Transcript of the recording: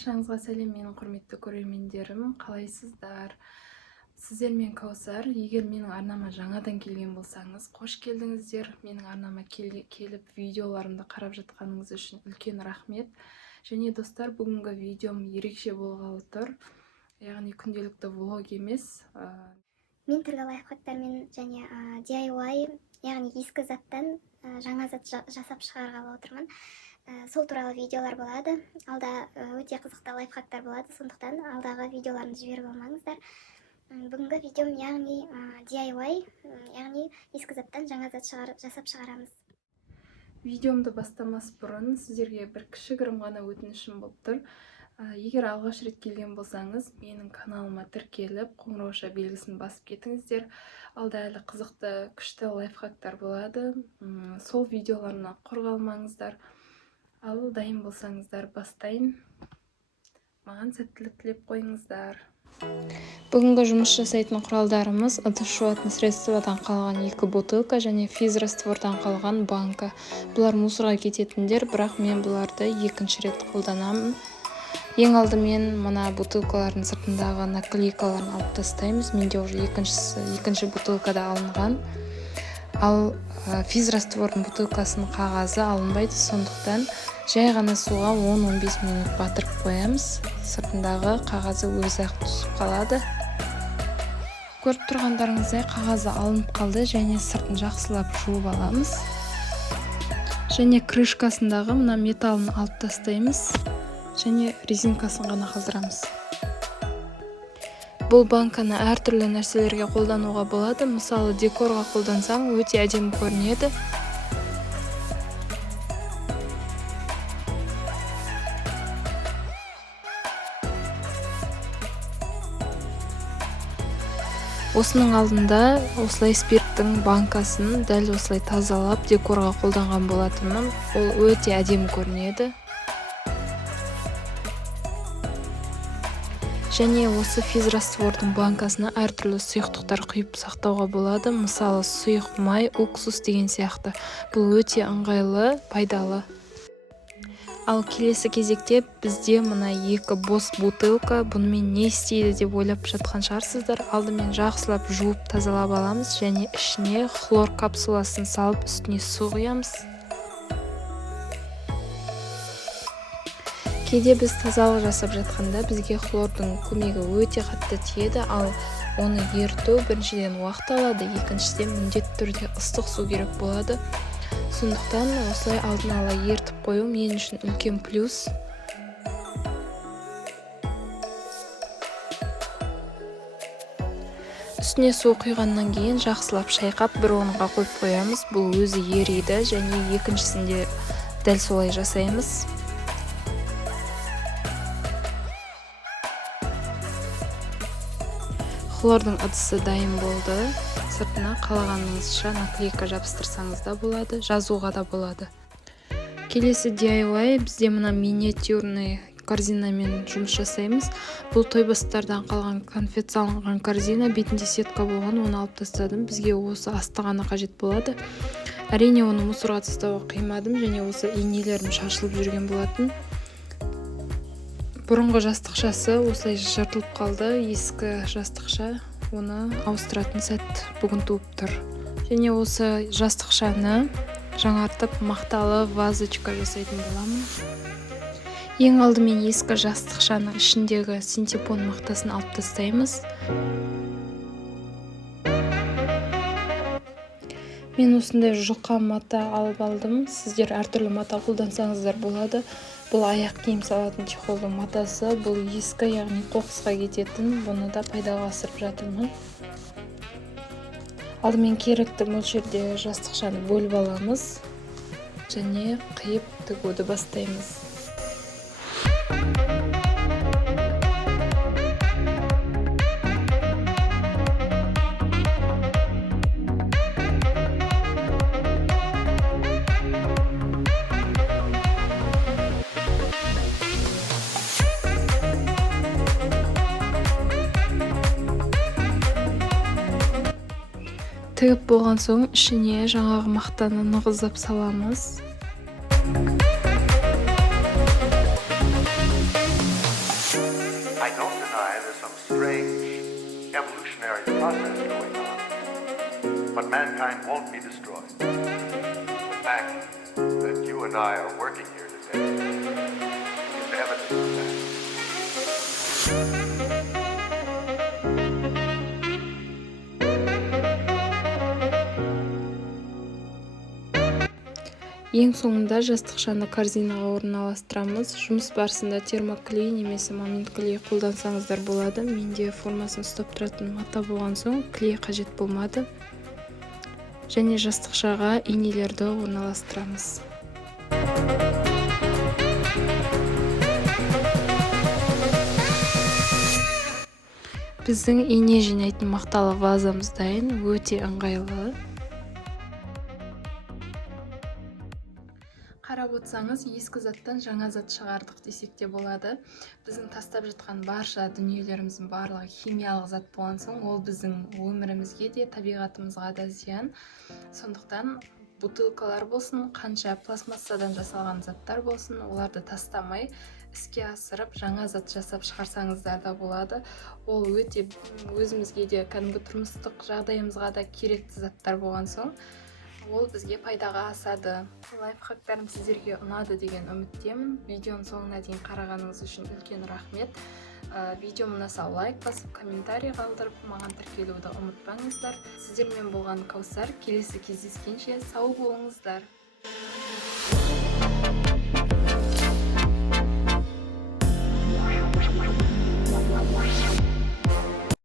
Баршаңызға сәлем, менің құрметті көрермендерім. Қалайсыздар? Сіздер мен Каусар. Егер менің арнама жаңадан келген болсаңыз, қош келдіңіздер. Менің арнама келіп видеоларымды қарап жатқаныңыз үшін үлкен рахмет. Және достар, бүгінгі видеом ерекше болғалы тұр. Яғни күнделікті влог емес. Мен түрлі лайфхактармен және DIY, яғни ескі заттан жаңа зат жасап шығарғалы отырмын. Сол туралы видеолар болады. Алда өте қызықты лайфхактар болады, сондықтан алдағы видеоларымды жіберіп алмаңыздар. Бүгінгі видеом яғни DIY, яғни ескі заттан жаңа зат жасап шығарамыз. Видеомды бастамас бұрын сіздерге бір кішігірім ғана өтінішім болып тұр. Егер алғаш рет келген болсаңыз, менің каналыма тіркеліп, қоңырауша белгісін басып кетіңіздер. Алда әлі қызықты, күшті лайфхактар болады. Сол видеоларына құр қалмаңыздар. Ал дайын болсаңыздар бастайын. Маған сәттілік тілеп қойыңыздар. Бүгінгі жұмыс жасайтын құралдарымыз ыдыс жуатын средстводан қалған 2 бутылка және физраствордан қалған банка. Бұлар мусорға кететіндер, бірақ мен бұларды екінші рет қолданамын. Ең алдымен мына бутылкалардың сыртындағы наклейкаларын алып тастаймыз. Менде уже екінші бутылкада алынған. Ал физраствордың бутылкасының қағазы алынбайды, сондықтан жай ғана суға 10-15 минут батырып қоямыз. Сыртындағы қағазы өзі-ақ түсіп қалады. Көріп тұрғандарыңыздай қағазы алынып қалды және сыртын жақсылап жуып аламыз. Және крышкасындағы мына металын алып тастаймыз. Және резинкасын ғана қалдырамыз. Бұл банканы әртүрлі нәрселерге қолдануға болады. Мысалы, декорға қолдансаң өте әдемі көрінеді. Осының алдында осылай спирттің банкасын дәл осылай тазалап декорға қолданған болатынмын. Ол өте әдемі көрінеді. Және осы физраствордың банкасына әртүрлі сұйықтықтар құйып сақтауға болады. Мысалы, сұйық май, уксус деген сияқты. Бұл өте ыңғайлы, пайдалы. Ал келесі кезекте бізде мына 2 бос бутылка. Бұнымен не істейді деп ойлап жатқан шығарсыздар. Алдымен жақсылап жуып тазалап аламыз және ішіне хлор капсуласын салып үстіне су құямыз. Кейде біз тазалық жасап жатқанда бізге хлордың көмегі өте қатты тиеді, ал оны ерту біріншіден уақыт алады, екіншіден міндетті түрде ыстық су керек болады. Сондықтан осылай алдын ала ертіп қою мен үшін үлкен плюс. Үстіне су құйғаннан кейін жақсылап шайқап бір орынға қойып қоямыз. Бұл өзі ериді және екіншісінде дәл солай жасаймыз. Хлордың ыдысы дайын болды. Сыртына қалағаныңызша наклейка жабыстырсаңыз да болады, жазуға да болады. Келесі DIY бізде мына миниатюрный корзинамен жұмыс жасаймыз. Бұл тойбастардан қалған конфет салынған корзина, бетінде сетка болған, оны алып тастадым. Бізге осы асты ғана қажет болады. Әрине оны мусорға тастауға қимадым және осы инелерім шашылып жүрген болатын. Бұрынғы жастықшасы осылай жыртылып қалды, ескі жастықша, оны ауыстыратын сәт бүгін туып тұр. Және осы жастықшаны жаңартып мақталы вазочка жасайтын боламын. Ең алдымен ескі жастықшаның ішіндегі синтепон мақтасын алып тастаймыз. Мен осындай жұқа мата алып алдым. Сіздер әртүрлі мата қолдансаңыздар болады. Бұл аяқ киім салатын чехолдың матасы. Бұл ескі, яғни қоқысқа кететін. Бұны да пайдаға асырып жатырмын. Алдымен керекті мөлшерде жастықшаны бөліп аламыз және қиып тігуді бастаймыз. Тігіп болған соң ішіне жаңағы мақтаны нығыздап саламыз. I don't deny there's some strange evolutionary process going on, but mankind won't be destroyed. The fact that you and I are working here today is evidence of that. Ең соңында жастықшаны корзинаға орналастырамыз. Жұмыс барысында термоклей немесе момент клей қолдансаңыздар болады. Менде формасын ұстап тұратын мата болған соң клей қажет болмады. Және жастықшаға инелерді орналастырамыз. Біздің ине жинайтын мақталы вазамыз дайын, өте ыңғайлы. Қарап отырсаңыз, ескі заттан жаңа зат шығардық десек те болады. Біздің тастап жатқан барша дүниелеріміздің барлығы химиялық зат болған соң, ол біздің өмірімізге де, табиғатымызға да зиян. Сондықтан бутылкалар болсын, қанша пластмассадан жасалған заттар болсын, оларды тастамай іске асырып, жаңа зат жасап шығарсаңыздар да болады. Ол өте өзімізге де, кәдімгі тұрмыстық жағдайымызға да керекті заттар болған соң, ол бізге пайдаға асады. Лайфхактарым сіздерге ұнады деген үміттемін. Видеоның соңына дейін қарағаныңыз үшін үлкен рахмет. Видеом ұнаса лайк басып, комментарий қалдырып, маған тіркелуді ұмытпаңыздар. Сіздермен болған Каусар. Келесі кездескенше сау болыңыздар.